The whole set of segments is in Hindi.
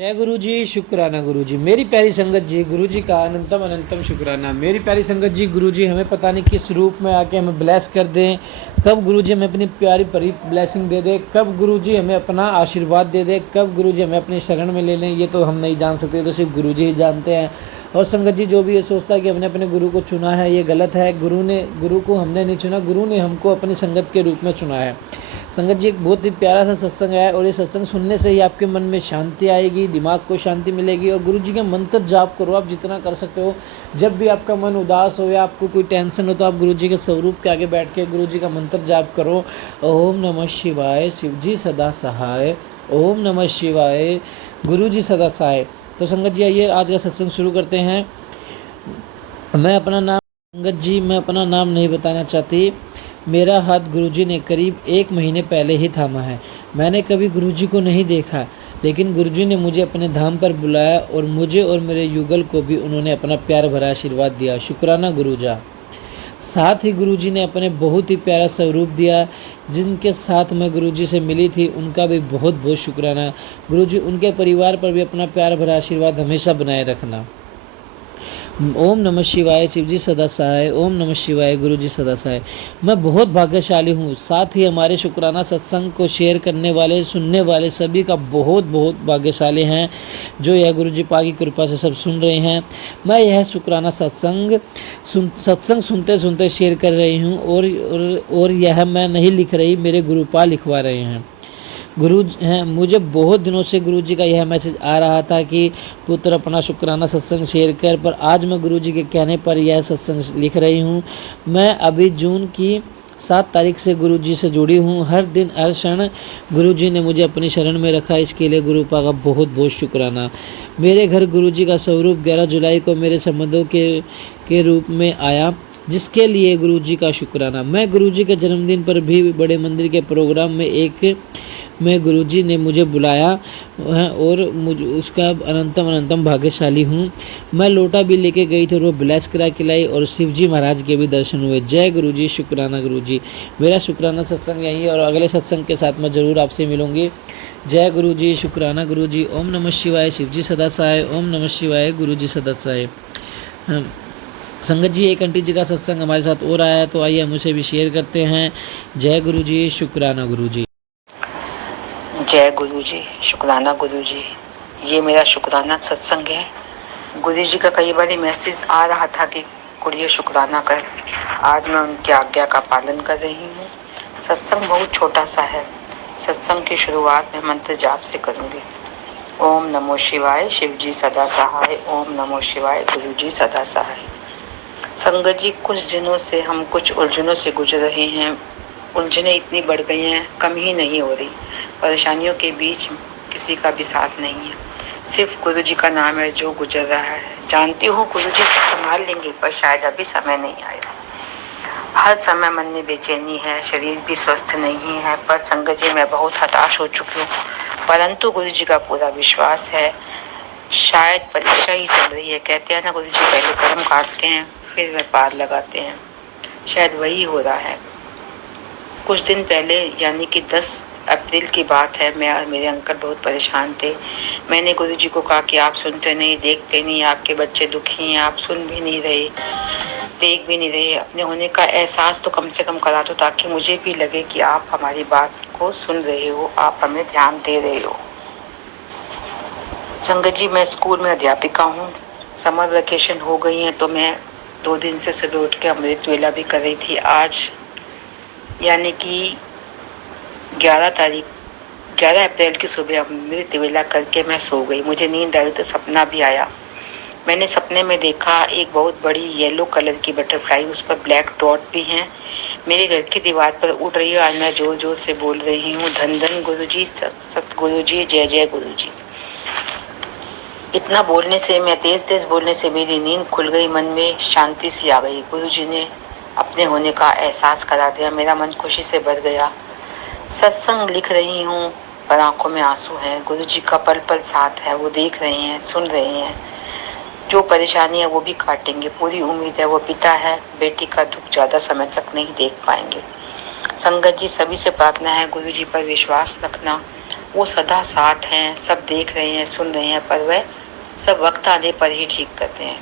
जय गुरु जी, शुक्राना गुरु जी। मेरी प्यारी संगत जी, गुरु जी का अनंतम अनंतम शुक्राना। मेरी प्यारी संगत जी, गुरु जी हमें पता नहीं किस रूप में आके हमें ब्लेस कर दें, कब गुरु जी हमें अपनी प्यारी भरी ब्लेसिंग दे दे, कब गुरु जी हमें अपना आशीर्वाद दे दे, कब गुरु जी हमें अपनी शरण में ले लें, ये तो हम नहीं जान सकते, तो सिर्फ गुरु जी ही जानते हैं। और संगत जी, जो भी ये सोचता है कि हमने अपने गुरु को चुना है, ये गलत है। गुरु को हमने नहीं चुना, गुरु ने हमको अपनी संगत के रूप में चुना है। संगत जी, एक बहुत ही प्यारा सा सत्संग है और ये सत्संग सुनने से ही आपके मन में शांति आएगी, दिमाग को शांति मिलेगी। और गुरु जी के मंत्र जाप करो, आप जितना कर सकते हो। जब भी आपका मन उदास हो या आपको कोई टेंशन हो, तो आप गुरु जी के स्वरूप के आगे बैठ के गुरु जी का मंत्र जाप करो। ओम नमः शिवाय, शिव जी सदा सहाय। ओम नमः शिवाय, गुरु जी सदा सहाय। तो संगत जी, आइए आज का सत्संग शुरू करते हैं। संगत जी, मैं अपना नाम नहीं बताना चाहती। मेरा हाथ गुरुजी ने करीब 1 महीने पहले ही थामा है। मैंने कभी गुरुजी को नहीं देखा, लेकिन गुरुजी ने मुझे अपने धाम पर बुलाया और मुझे और मेरे युगल को भी उन्होंने अपना प्यार भरा आशीर्वाद दिया। शुक्राना गुरुजा। साथ ही गुरुजी ने अपने बहुत ही प्यारा स्वरूप दिया। जिनके साथ मैं गुरुजी से मिली थी, उनका भी बहुत बहुत शुक्राना। गुरुजी, उनके परिवार पर भी अपना प्यार भरा आशीर्वाद हमेशा बनाए रखना। ओम नमः शिवाय, शिव जी सदा सहाय। ओम नमः शिवाय, गुरु जी सदा सहाय। मैं बहुत भाग्यशाली हूँ। साथ ही हमारे शुक्राना सत्संग को शेयर करने वाले, सुनने वाले सभी का बहुत बहुत भाग्यशाली हैं, जो यह गुरु जी पाक की कृपा से सब सुन रहे हैं। मैं यह शुक्राना सत्संग सुनते सुनते शेयर कर रही हूँ और यह मैं नहीं लिख रही, मेरे गुरुपा लिखवा रहे हैं। गुरु हैं, मुझे बहुत दिनों से गुरु जी का यह मैसेज आ रहा था कि पुत्र अपना शुक्राना सत्संग शेयर कर, पर आज मैं गुरु जी के कहने पर यह सत्संग लिख रही हूँ। मैं अभी जून की 7 तारीख से गुरु जी से जुड़ी हूँ। हर दिन हर क्षण गुरु जी ने मुझे अपनी शरण में रखा, इसके लिए गुरुपा का बहुत बहुत शुक्राना। मेरे घर गुरु जी का स्वरूप 11 जुलाई को मेरे संबंधों के रूप में आया, जिसके लिए गुरु जी का शुक्राना। मैं गुरु जी के जन्मदिन पर भी बड़े मंदिर के प्रोग्राम में गुरुजी ने मुझे बुलाया है और मुझे उसका अनंतम भाग्यशाली हूँ। मैं लोटा भी लेके गई थी और वो ब्लेस करा के लाई, और शिव जी महाराज के भी दर्शन हुए। जय गुरुजी, शुक्राना गुरुजी। मेरा शुक्राना सत्संग यही है और अगले सत्संग के साथ मैं ज़रूर आपसे मिलूंगी। जय गुरुजी, शुक्राना गुरुजी। ओम नमः शिवाय, शिव जी सदा सहाय। ओम नमः शिवाय, गुरुजी सदा सहाय। संगत जी, एक आंटी जी का सत्संग हमारे साथ हो रहा है, तो आइए हम उसे भी शेयर करते हैं। जय गुरुजी, शुक्राना गुरुजी। जय गुरु जी, शुक्राना गुरु जी। ये मेरा शुक्राना सत्संग है। गुरु जी का कई बार मैसेज आ रहा था कि कुड़िए शुक्राना कर। आज मैं उनकी आज्ञा का पालन कर रही हूँ। सत्संग बहुत छोटा सा है। सत्संग की शुरुआत में मंत्र जाप से करूंगी। ओम नमो शिवाय, शिव जी सदा सहाय। ओम नमो शिवाय, गुरु जी सदा सहाय। संगत जी, कुछ दिनों से हम कुछ उलझनों से गुजर रहे हैं। उलझनें इतनी बढ़ गई हैं, कम ही नहीं हो रही। परेशानियों के बीच किसी का भी साथ नहीं है, सिर्फ गुरु जी का नाम है जो गुजर रहा है। जानती हूँ गुरु जी संभाल लेंगे, पर शायद अभी समय नहीं आया। हर समय मन में बेचैनी है, शरीर भी स्वस्थ नहीं है। पर संगत जी, मैं बहुत हताश हो चुकी हूँ, परंतु गुरु जी का पूरा विश्वास है। शायद परीक्षा ही चल रही है। कहते हैं ना, गुरु जी पहले कर्म काटते हैं, फिर वह पार लगाते हैं। शायद वही हो रहा है। कुछ दिन पहले, यानी कि 10 अप्रैल की बात है, मैं और मेरे अंकल बहुत परेशान थे। मैंने गुरु जी को कहा कि आप सुनते नहीं, देखते नहीं, आपके बच्चे दुखी हैं, आप सुन भी नहीं रहे, देख भी नहीं रहे। अपने होने का एहसास तो कम से कम करा दो, ताकि मुझे भी लगे कि आप हमारी बात को सुन रहे हो, आप हमें ध्यान दे रहे हो। संगत जी, मैं स्कूल में अध्यापिका हूँ। समर वेकेशन हो गई है, तो मैं 2 दिन से सुबह उठ के अमृत वेला भी कर रही थी। आज यानी कि 11 अप्रैल की सुबह अमृत वेला करके मैं सो गई। मुझे नींद आई तो सपना भी आया। मैंने सपने में देखा एक बहुत बड़ी येलो कलर की बटरफ्लाई, उस पर ब्लैक डॉट भी हैं, मेरे घर की दीवार पर उड़ रही है। और मैं जोर जोर से बोल रही हूँ, धन धन गुरु जी, सत सत गुरु जी, जय जय गुरु जी। इतना बोलने से, मैं तेज तेज बोलने से मेरी नींद खुल गई, मन में शांति सी आ गई। गुरु जी ने अपने होने का एहसास करा दिया। मेरा मन खुशी से भर गया। सत्संग लिख रही हूँ, पर आंखों में आंसू हैं। गुरु जी का पल पल साथ है, वो देख रहे हैं, सुन रहे हैं। जो परेशानी है वो भी काटेंगे। पूरी उम्मीद है, वो पिता है, बेटी का दुख ज्यादा समय तक नहीं देख पाएंगे। संगत जी, सभी से प्रार्थना है, गुरु जी पर विश्वास रखना। वो सदा साथ हैं, सब देख रहे हैं, सुन रहे हैं, पर वह सब वक्त आने पर ही ठीक करते हैं।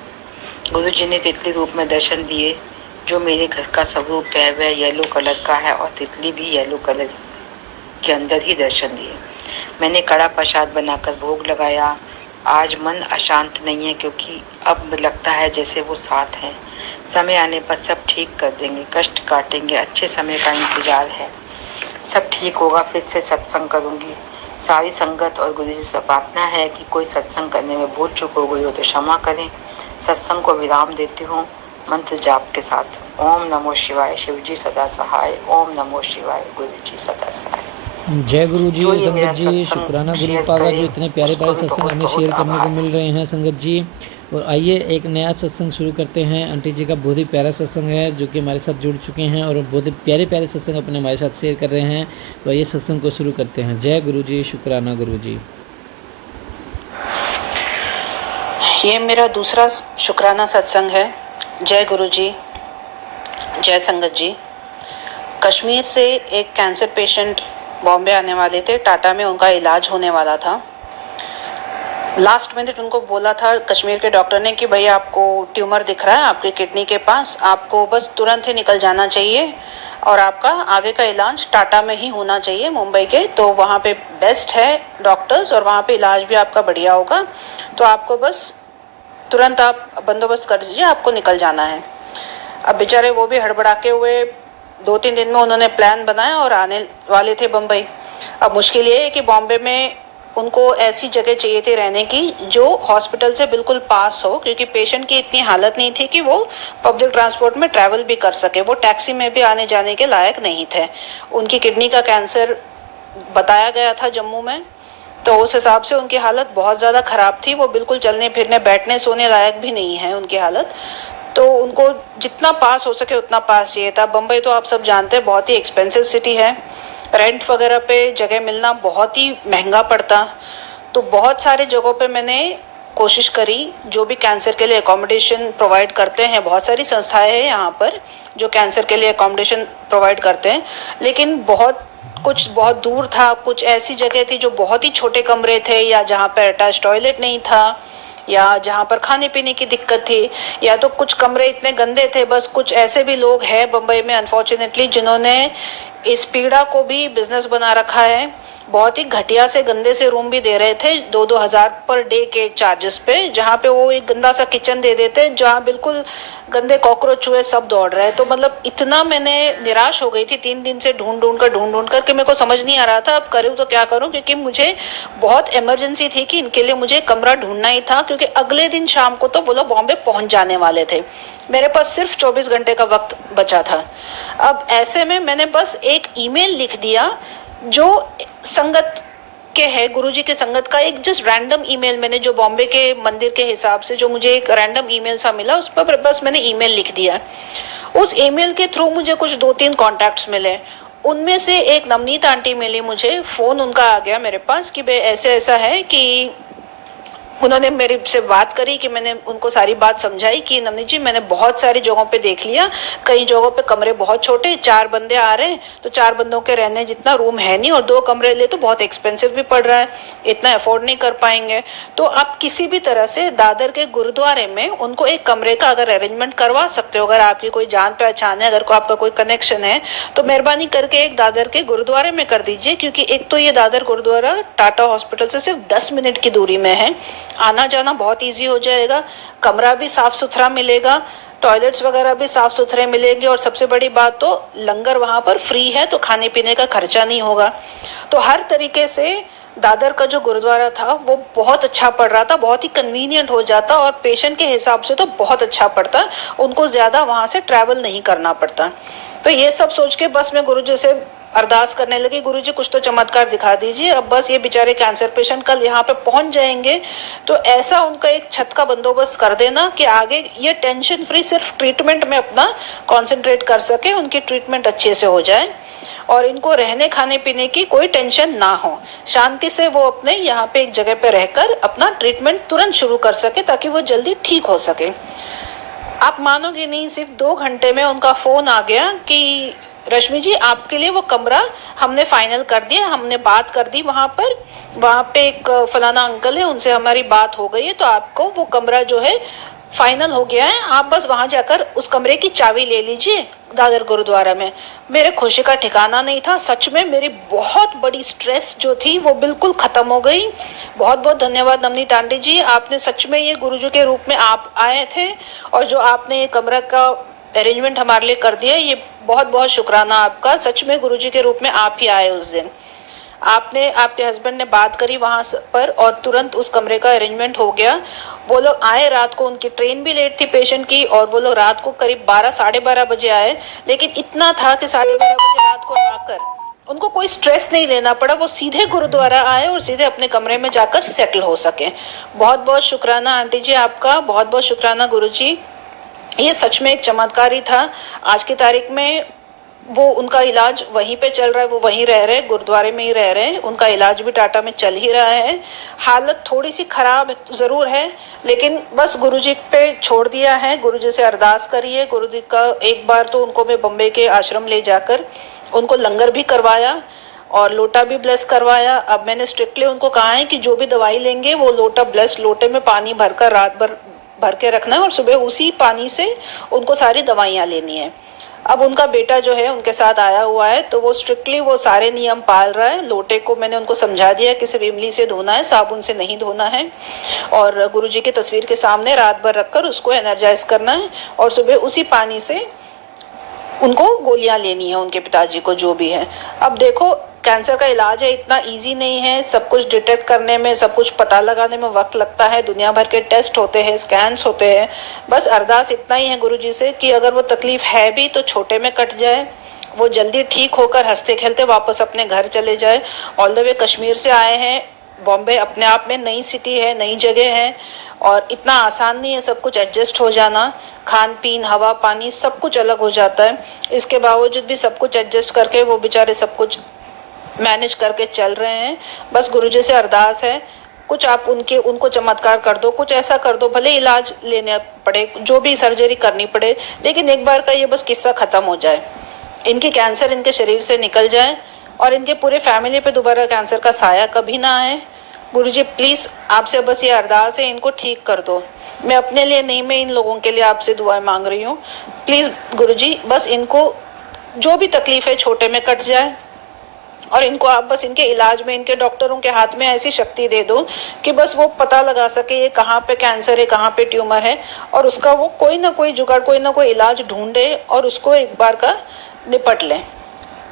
गुरुजी ने तितली रूप में दर्शन दिए। जो मेरे घर का स्वरूप है वह येलो कलर का है और तितली भी येलो कलर के अंदर ही दर्शन दिए। मैंने कड़ा प्रसाद बनाकर भोग लगाया। आज मन अशांत नहीं है क्योंकि अब लगता है जैसे वो साथ हैं। समय आने पर सब ठीक कर देंगे, कष्ट काटेंगे, अच्छे समय का इंतजार है। सब ठीक होगा, फिर से सत्संग करूंगी। सारी संगत और गुरु जी से प्रार्थना है कि कोई सत्संग करने में भूल चूक हो गई हो तो क्षमा करें। सत्संग को विराम देती हूँ मंत्र जाप के साथ। ओम नमो शिवाय, शिव जी सदा सहाय। ओम नमो शिवाय, गुरु जी सदा सहाय। जय गुरु जी। जो ये मेरा संगत जी, सत्संग शुक्राना गुरु शेयर पागा करे, जो इतने प्यारे उसको प्यारे भी सत्संग बहुत हमें बहुत शेयर करने को आभार। मिल रहे हैं संगत जी। और आइए एक नया सत्संग शुरू करते हैं। आंटी जी का बहुत ही प्यारा सत्संग है जो कि हमारे साथ जुड़ चुके हैं और बहुत ही प्यारे प्यारे सत्संग अपने हमारे साथ शेयर कर रहे हैं। तो आइए सत्संग को शुरू करते हैं। जय गुरु जी, शुक्राना गुरु जी। ये मेरा दूसरा शुक्राना सत्संग है। जय गुरु जी, जय संगत जी। कश्मीर से एक कैंसर पेशेंट बॉम्बे आने वाले थे। टाटा में उनका इलाज होने वाला था। लास्ट मिनट उनको बोला था कश्मीर के डॉक्टर ने कि भाई आपको ट्यूमर दिख रहा है आपकी किडनी के पास, आपको बस तुरंत ही निकल जाना चाहिए और आपका आगे का इलाज टाटा में ही होना चाहिए, मुंबई के। तो वहाँ पे बेस्ट है डॉक्टर्स और वहाँ पे इलाज भी आपका बढ़िया होगा। तो आपको बस तुरंत आप बंदोबस्त कर दीजिए, आपको निकल जाना है। अब बेचारे वो भी हड़बड़ाके हुए 2-3 दिन में उन्होंने प्लान बनाया और आने वाले थे बम्बई। अब मुश्किल ये है कि बॉम्बे में उनको ऐसी जगह चाहिए थी रहने की जो हॉस्पिटल से बिल्कुल पास हो, क्योंकि पेशेंट की इतनी हालत नहीं थी कि वो पब्लिक ट्रांसपोर्ट में ट्रैवल भी कर सके। वो टैक्सी में भी आने जाने के लायक नहीं थे। उनकी किडनी का कैंसर बताया गया था जम्मू में, तो उस हिसाब से उनकी हालत बहुत ज़्यादा ख़राब थी। वो बिल्कुल चलने फिरने बैठने सोने लायक भी नहीं है उनकी हालत। तो उनको जितना पास हो सके उतना पास चाहिए था। बम्बई तो आप सब जानते हैं बहुत ही एक्सपेंसिव सिटी है। रेंट वगैरह पे जगह मिलना बहुत ही महंगा पड़ता। तो बहुत सारे जगहों पे मैंने कोशिश करी जो भी कैंसर के लिए अकोमोडेशन प्रोवाइड करते हैं। बहुत सारी संस्थाएं हैं यहाँ पर जो कैंसर के लिए अकोमोडेशन प्रोवाइड करते हैं, लेकिन कुछ बहुत दूर था। कुछ ऐसी जगह थी जो बहुत ही छोटे कमरे थे, या जहाँ पर अटैच टॉयलेट नहीं था, या जहाँ पर खाने पीने की दिक्कत थी, या तो कुछ कमरे इतने गंदे थे। बस कुछ ऐसे भी लोग हैं बम्बई में अनफॉर्चुनेटली जिन्होंने इस पीड़ा को भी बिजनेस बना रखा है। बहुत ही घटिया से गंदे से रूम भी दे रहे थे 2-2 हज़ार पर डे के चार्जेस पे, जहाँ पे वो एक गंदा सा किचन दे देते जहाँ बिल्कुल गंदे कॉकरोच चूहे सब दौड़ रहे। तो मतलब इतना मैंने निराश हो गई थी 3 दिन से ढूंढ ढूंढ कर कि मेरे को समझ नहीं आ रहा था अब करूँ तो क्या करूँ, क्योंकि मुझे बहुत इमरजेंसी थी कि इनके लिए मुझे कमरा ढूंढना ही था, क्योंकि अगले दिन शाम को तो वो लोग बॉम्बे पहुंच जाने वाले थे। मेरे पास सिर्फ 24 घंटे का वक्त बचा था। अब ऐसे में मैंने बस एक ईमेल लिख दिया जो संगत के है, गुरुजी के संगत का एक जस्ट रैंडम ईमेल मैंने, जो बॉम्बे के मंदिर के हिसाब से जो मुझे एक रैंडम ईमेल सा मिला, उस पर बस मैंने ईमेल लिख दिया। उस ईमेल के थ्रू मुझे कुछ 2-3 कॉन्टैक्ट्स मिले। उनमें से एक नवनीत आंटी मिली मुझे। फ़ोन उनका आ गया मेरे पास कि भाई ऐसे ऐसा है कि उन्होंने मेरे से बात करी कि मैंने उनको सारी बात समझाई कि नवनीत जी मैंने बहुत सारी जगहों पे देख लिया, कई जगहों पे कमरे बहुत छोटे, 4 बंदे आ रहे हैं तो 4 बंदों के रहने जितना रूम है नहीं, और 2 कमरे ले तो बहुत एक्सपेंसिव भी पड़ रहा है, इतना अफोर्ड नहीं कर पाएंगे। तो आप किसी भी तरह से दादर के गुरुद्वारे में उनको एक कमरे का अगर अरेंजमेंट करवा सकते हो, अगर आपकी कोई जान पहचान है, अगर आपका कोई कनेक्शन है, तो मेहरबानी करके एक दादर के गुरुद्वारे में कर दीजिए। क्योंकि एक तो ये दादर गुरुद्वारा टाटा हॉस्पिटल से सिर्फ 10 मिनट की दूरी में है, आना जाना बहुत इजी हो जाएगा, कमरा भी साफ सुथरा मिलेगा, टॉयलेट्स वगैरह भी साफ सुथरे मिलेंगे, और सबसे बड़ी बात तो लंगर वहाँ पर फ्री है, तो खाने पीने का खर्चा नहीं होगा। तो हर तरीके से दादर का जो गुरुद्वारा था वो बहुत अच्छा पड़ रहा था, बहुत ही कन्वीनियंट हो जाता, और पेशेंट के हिसाब से तो बहुत अच्छा पड़ता, उनको ज़्यादा वहाँ से ट्रैवल नहीं करना पड़ता। तो ये सब सोच के बस मैं गुरुजी से अरदास करने लगी, गुरुजी कुछ तो चमत्कार दिखा दीजिए। अब बस ये बेचारे कैंसर पेशेंट कल यहाँ पे पहुंच जाएंगे, तो ऐसा उनका एक छत का बंदोबस्त कर देना कि आगे ये टेंशन फ्री सिर्फ ट्रीटमेंट में अपना कॉन्सेंट्रेट कर सके, उनकी ट्रीटमेंट अच्छे से हो जाए, और इनको रहने खाने पीने की कोई टेंशन ना हो, शांति से वो अपने यहाँ पे एक जगह पे रहकर अपना ट्रीटमेंट तुरंत शुरू कर सके ताकि वो जल्दी ठीक हो सके। आप मानोगे नहीं, सिर्फ 2 घंटे में उनका फ़ोन आ गया कि रश्मि जी, आपके लिए वो कमरा हमने फाइनल कर दिया, हमने बात कर दी वहां पे एक फलाना अंकल है, उनसे हमारी बात हो गई है, तो आपको वो कमरा जो है फाइनल हो गया है। आप बस वहां जाकर उस कमरे की चाबी ले लीजिए दादर गुरुद्वारा में। मेरे खुशी का ठिकाना नहीं था, सच में मेरी बहुत बड़ी स्ट्रेस जो थी वो बिल्कुल खत्म हो गई। बहुत बहुत धन्यवाद नवनीत आंटी जी, आपने सच में ये गुरुजी के रूप में आप आए थे और जो आपने ये कमरा का अरेंजमेंट हमारे लिए कर दिया, ये बहुत बहुत शुक्राना आपका। सच में गुरुजी के रूप में आप ही आए उस दिन। आपने आपके हस्बैंड ने बात करी वहां पर और तुरंत उस कमरे का अरेंजमेंट हो गया। वो लोग आए, रात को उनकी ट्रेन भी लेट थी पेशेंट की, और वो लोग रात को करीब 12 साढ़े 12 बजे आए। लेकिन इतना था कि 12:30 बजे रात को आकर उनको कोई स्ट्रेस नहीं लेना पड़ा, वो सीधे गुरुद्वारा आए और सीधे अपने कमरे में जाकर सेटल हो सके। बहुत बहुत शुक्राना आंटी जी आपका, बहुत बहुत शुक्राना गुरुजी। ये सच में एक चमत्कार ही था। आज की तारीख में वो उनका इलाज वहीं पे चल रहा है, वो वहीं रह रहे हैं, गुरुद्वारे में ही रह रहे हैं, उनका इलाज भी टाटा में चल ही रहा है। हालत थोड़ी सी खराब जरूर है, लेकिन बस गुरुजी पे छोड़ दिया है। गुरुजी से अरदास करिए। गुरुजी का एक बार तो उनको मैं बम्बई के आश्रम ले जाकर उनको लंगर भी करवाया और लोटा भी ब्लेस करवाया। अब मैंने स्ट्रिक्टली उनको कहा है कि जो भी दवाई लेंगे वो लोटा ब्लेस लोटे में पानी भरकर रात भर भर के रखना है और सुबह उसी पानी से उनको सारी दवाइयाँ लेनी है। अब उनका बेटा जो है उनके साथ आया हुआ है, तो वो स्ट्रिक्टली वो सारे नियम पाल रहा है। लोटे को मैंने उनको समझा दिया कि सिर्फ इमली से धोना है, साबुन से नहीं धोना है, और गुरुजी की तस्वीर के सामने रात भर रखकर उसको एनर्जाइज करना है और सुबह उसी पानी से उनको गोलियां लेनी है, उनके पिताजी को जो भी है। अब देखो, कैंसर का इलाज है, इतना इजी नहीं है। सब कुछ डिटेक्ट करने में, सब कुछ पता लगाने में वक्त लगता है। दुनिया भर के टेस्ट होते हैं, स्कैन्स होते हैं। बस अरदास इतना ही है गुरुजी से कि अगर वो तकलीफ है भी तो छोटे में कट जाए, वो जल्दी ठीक होकर हंसते खेलते वापस अपने घर चले जाए। ऑल द वे कश्मीर से आए हैं। बॉम्बे अपने आप में नई सिटी है, नई जगह है, और इतना आसान नहीं है सब कुछ एडजस्ट हो जाना। खान पीन, हवा पानी सब कुछ अलग हो जाता है। इसके बावजूद भी सब कुछ एडजस्ट करके वो बेचारे सब कुछ मैनेज करके चल रहे हैं। बस गुरुजी से अरदास है, कुछ आप उनको चमत्कार कर दो, कुछ ऐसा कर दो, भले इलाज लेने पड़े, जो भी सर्जरी करनी पड़े, लेकिन एक बार का ये बस किस्सा खत्म हो जाए, इनकी कैंसर इनके शरीर से निकल जाए और इनके पूरे फैमिली पे दोबारा कैंसर का साया कभी ना आए। गुरुजी प्लीज आपसे बस ये अरदास है, इनको ठीक कर दो। मैं अपने लिए नहीं, मैं इन लोगों के लिए आपसे दुआएं मांग रही हूँ। प्लीज गुरुजी, बस इनको जो भी तकलीफ है छोटे में कट जाए और इनको आप बस इनके इलाज में, इनके डॉक्टरों के हाथ में ऐसी शक्ति दे दो कि बस वो पता लगा सके ये कहाँ पे कैंसर है, कहाँ पे ट्यूमर है, और उसका वो कोई ना कोई जुगाड़, कोई ना कोई इलाज ढूंढे और उसको एक बार का निपट लें।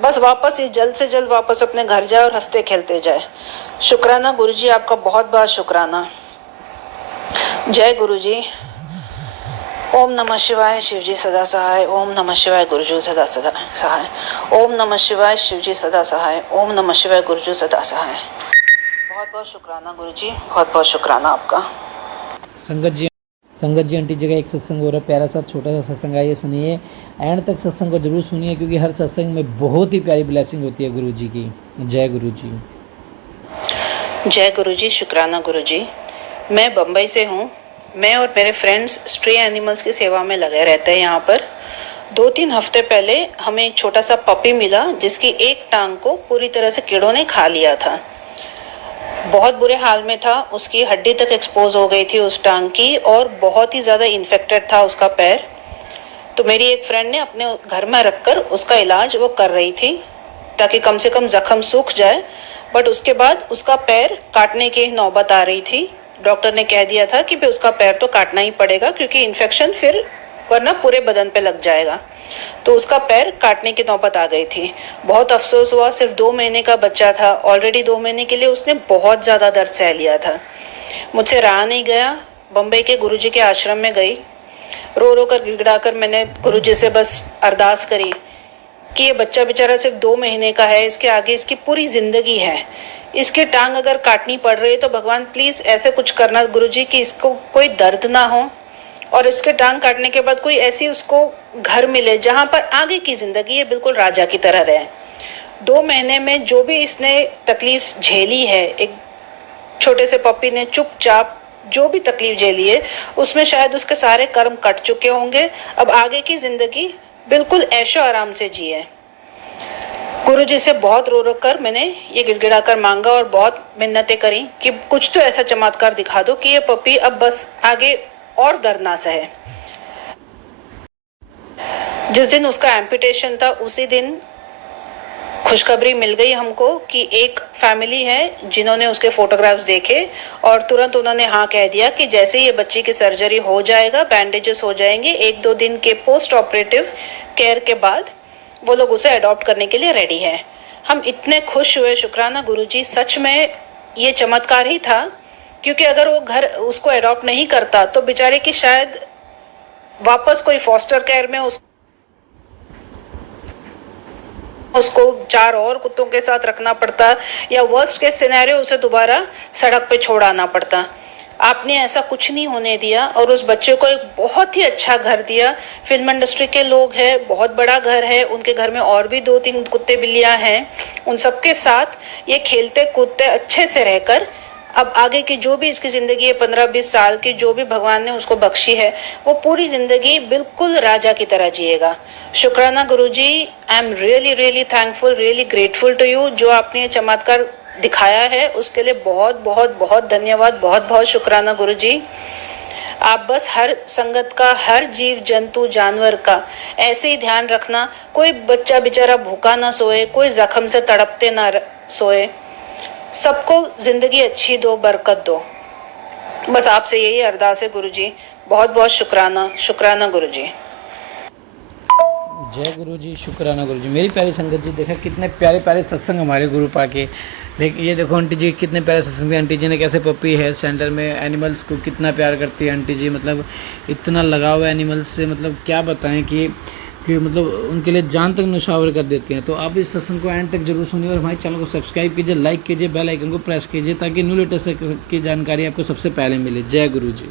बस वापस ये जल्द से जल्द वापस अपने घर जाए और हंसते खेलते जाए। शुक्राना गुरुजी, आपका बहुत बहुत शुक्राना। जय गुरुजी। ओम नमः शिवाय, शिवजी सदा सहाय। ओम नमः शिवाय, गुरुजी सदा सदा सहाय। ओम नमः शिवाय, शिवजी सदा सहाय। ओम नमः शिवाय, गुरुजी सदा सहाय। बहुत बहुत शुक्राना गुरुजी, बहुत बहुत शुक्राना आपका। संगत जी आंटी जगह एक सत्संग हो रहा है, प्यारा सा छोटा सा सत्संग, आइए सुनिए, एंड तक सत्संग को जरूर सुनिए, क्योंकि हर सत्संग में बहुत ही प्यारी ब्लेसिंग होती है गुरु जी की। जय गुरु जी। जय गुरु जी, शुक्राना गुरु जी। मैं बम्बई से हूँ। मैं और मेरे फ्रेंड्स स्ट्रे एनिमल्स की सेवा में लगे रहते हैं यहाँ पर। 2-3 हफ्ते पहले हमें एक छोटा सा पपी मिला जिसकी एक टांग को पूरी तरह से कीड़ों ने खा लिया था। बहुत बुरे हाल में था, उसकी हड्डी तक एक्सपोज हो गई थी उस टांग की, और बहुत ही ज़्यादा इन्फेक्टेड था उसका पैर। तो मेरी एक फ्रेंड ने अपने घर में रखकर उसका इलाज वो कर रही थी ताकि कम से कम जख्म सूख जाए। बट उसके बाद उसका पैर काटने की नौबत आ रही थी। डॉक्टर ने कह दिया था कि फिर उसका पैर तो काटना ही पड़ेगा, क्योंकि इन्फेक्शन फिर वरना पूरे बदन पे लग जाएगा। तो उसका पैर काटने की नौबत आ गई थी। बहुत अफसोस हुआ, सिर्फ 2 महीने का बच्चा था। ऑलरेडी 2 महीने के लिए उसने बहुत ज़्यादा दर्द सह लिया था। मुझसे रहा नहीं गया, बम्बई के गुरुजी के आश्रम में गई। रो रो कर गिड़गिड़ा कर मैंने गुरुजी से बस अरदास करी कि ये बच्चा बेचारा सिर्फ 2 महीने का है, इसके आगे इसकी पूरी ज़िंदगी है। इसकी टांग अगर काटनी पड़ रही है तो भगवान प्लीज़ ऐसे कुछ करना गुरुजी कि इसको कोई दर्द ना हो, और इसके टांग काटने के बाद कोई ऐसी उसको घर मिले जहाँ पर आगे की ज़िंदगी ये बिल्कुल राजा की तरह रहे। 2 महीने में जो भी इसने तकलीफ झेली है, एक छोटे से पपी ने चुपचाप जो भी तकलीफ झेली है, उसमें शायद उसके सारे कर्म कट चुके होंगे। अब आगे की ज़िंदगी बिल्कुल ऐशो आराम से जिए। गुरु जी से बहुत रो रो कर मैंने ये गिड़गिड़ा कर मांगा और बहुत मिन्नतें करी कि कुछ तो ऐसा चमत्कार दिखा दो कि ये पपी अब बस आगे और दर्द ना सहे। जिस दिन उसका एम्पुटेशन था उसी दिन खुशखबरी मिल गई हमको कि एक फैमिली है जिन्होंने उसके फोटोग्राफ्स देखे और तुरंत उन्होंने हाँ कह दिया कि जैसे ही ये बच्ची की सर्जरी हो जाएगा, बैंडेजेस हो जाएंगे, 1-2 दिन के पोस्ट ऑपरेटिव केयर के बाद वो लोग उसे अडॉप्ट करने के लिए रेडी है। हम इतने खुश हुए, शुक्राना गुरुजी, सच में ये चमत्कार ही था, क्योंकि अगर वो घर उसको अडॉप्ट नहीं करता तो बेचारे की शायद वापस कोई फॉस्टर केयर में उसको 4 और कुत्तों के साथ रखना पड़ता या वर्स्ट केस सिनेरियो उसे दोबारा सड़क पे छोड़ आना पड़ता। आपने ऐसा कुछ नहीं होने दिया और उस बच्चे को एक बहुत ही अच्छा घर दिया। फिल्म इंडस्ट्री के लोग हैं, बहुत बड़ा घर है, उनके घर में और भी 2-3 कुत्ते बिल्लियां हैं, उन सबके साथ ये खेलते कूदते अच्छे से रहकर अब आगे की जो भी इसकी ज़िंदगी है 15-20 साल की, जो भी भगवान ने उसको बख्शी है, वो पूरी ज़िंदगी बिल्कुल राजा की तरह जिएगा। शुक्राना guruji, I am really really thankful, really grateful to you. जो आपने ये चमत्कार दिखाया है उसके लिए बहुत बहुत बहुत धन्यवाद, बहुत बहुत शुक्राना गुरुजी। आप बस हर संगत का, हर जीव जंतु जानवर का ऐसे ही ध्यान रखना, कोई बच्चा बेचारा भूखा ना सोए, कोई जख्म से तड़पते ना सोए, सबको जिंदगी अच्छी दो, बरकत दो। बस आपसे यही अरदास है गुरुजी। बहुत बहुत शुक्राना, शुक्राना गुरुजी। जय गुरु जी, शुक्राना गुरु जी। मेरी प्यारी संगत जी, देखा कितने प्यारे प्यारे सत्संग हमारे गुरु पाके। देखिए ये देखो आंटी जी कितने प्यारे सत्संग, आंटी जी ने कैसे पपी हेल्थ सेंटर में एनिमल्स को कितना प्यार करती है आंटी जी, मतलब इतना लगाव है एनिमल्स से, मतलब क्या बताएं कि मतलब उनके लिए जान तक नौछावर कर देती हैं। तो आप इस सत्संग को एंड तक जरूर सुनिए और हमारे चैनल को सब्सक्राइब कीजिए, लाइक कीजिए, बेल आइकन को प्रेस कीजिए ताकि न्यू लेटेस्ट की जानकारी आपको सबसे पहले मिले। जय गुरु जी।